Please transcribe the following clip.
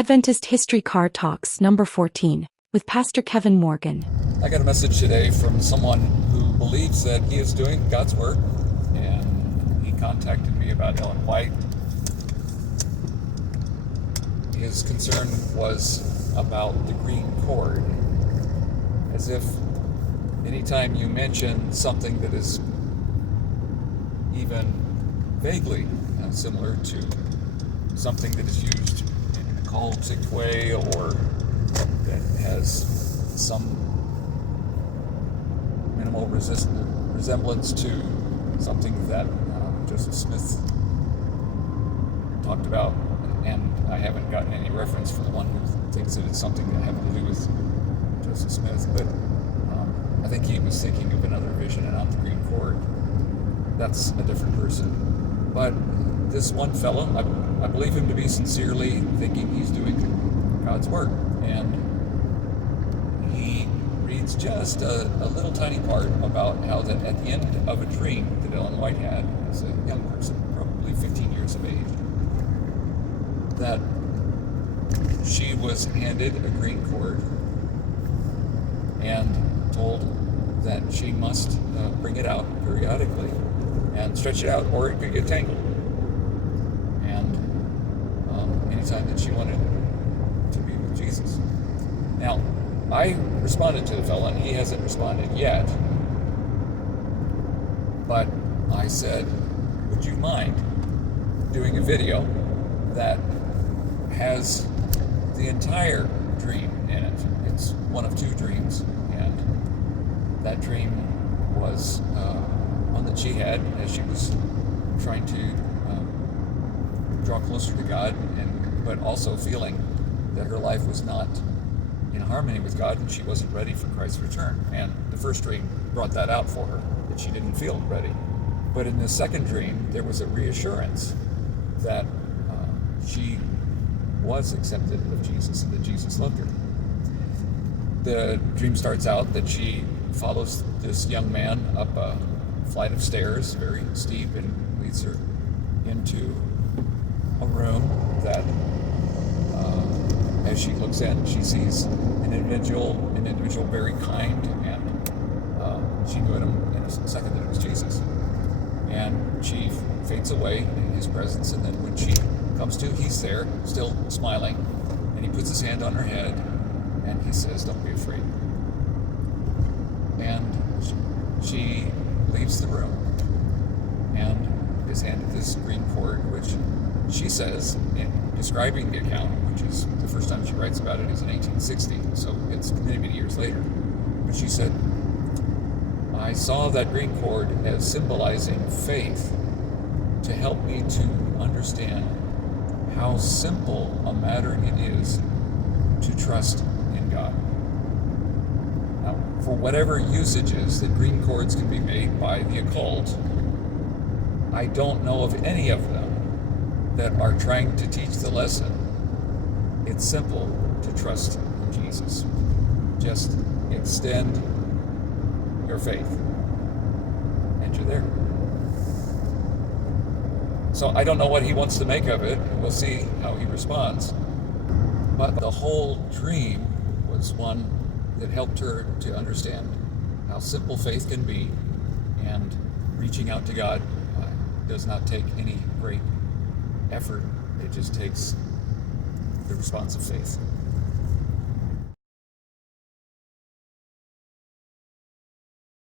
Adventist History CarTalks number 14 with Pastor Kevin Morgan. I got a message today from someone who believes that he is doing God's work, and he contacted me about Ellen White. His concern was about the green cord, as if anytime you mention something that is even vaguely similar to something that is used in an occultic way or that has some minimal resemblance to something that Joseph Smith talked about, and I haven't gotten any reference from the one who thinks that it's something that has to do with Joseph Smith, but I think he was thinking of another vision and not the green cord. That's a different person. But this one fellow, I believe him to be sincerely thinking he's doing God's work, and he reads just a little tiny part about how that at the end of a dream that Ellen White had as a young person, probably 15 years of age, that she was handed a green cord and told that she must bring it out periodically and stretch it out, or it could get tangled. And anytime that she wanted to be with Jesus. Now, I responded to the fellow, and he hasn't responded yet. But I said, would you mind doing a video that has the entire dream in it? It's one of two dreams, and that dream was one that she had as she was trying to draw closer to God, but also feeling that her life was not in harmony with God and she wasn't ready for Christ's return. And the first dream brought that out for her, that she didn't feel ready. But in the second dream, there was a reassurance that she was accepted of Jesus and that Jesus loved her. The dream starts out that she follows this young man up a flight of stairs, very steep, and leads her into a room that, as she looks in, she sees an individual very kind, and she knew him in a second that it was Jesus. And she fades away in his presence, and then when she comes to, he's there, still smiling, and he puts his hand on her head, and he says, "Don't be afraid." And she leaves the room and is handed this green cord, which she says, in describing the account, which is the first time she writes about it is in 1860, so it's many, many years later. But she said, "I saw that green cord as symbolizing faith to help me to understand how simple a matter it is to trust in God." Now, for whatever usages that green cords can be made by the occult, I don't know of any of them that are trying to teach the lesson. It's simple to trust in Jesus. Just extend your faith, and you're there. So I don't know what he wants to make of it. We'll see how he responds. But the whole dream was one that helped her to understand how simple faith can be, and reaching out to God does not take any great effort. It just takes the response of faith.